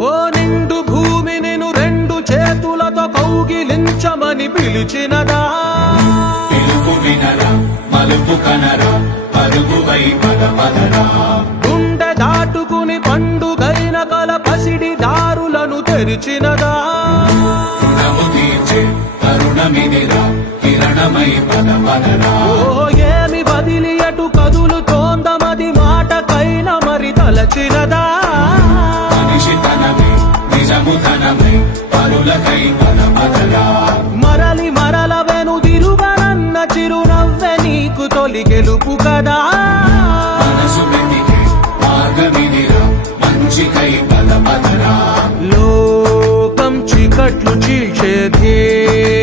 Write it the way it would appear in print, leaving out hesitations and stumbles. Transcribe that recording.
ఓ నిండు భూమి నిన్ను రెండు చేతులతో కౌగిలించమని పిలిచినదా పిలుపు వినరా మలుపు కనరా పరుగువై పద పదరా గుండె దాటుకుని పండుగైన కల పసిడి దారులను తెరిచినదా రుణము తీర్చే కరుణమిదిరా కిరణమై పద పదరా ఓ ఏమి వదిలి అటు కదులుతోందమది మాటకైన మరి తలచినదా మనిషి తనమే నిజము తనమే పరులకై పద పదరా మరలి మరల వెనుదిరుగనన్న చిరునవ్వె నీకు తొలి గెలుపు కదా మనసు వెతికే మార్గమిదిరా మంచికై పద పదరా లోకం చీకట్లు చీల్చే ధ్యేయం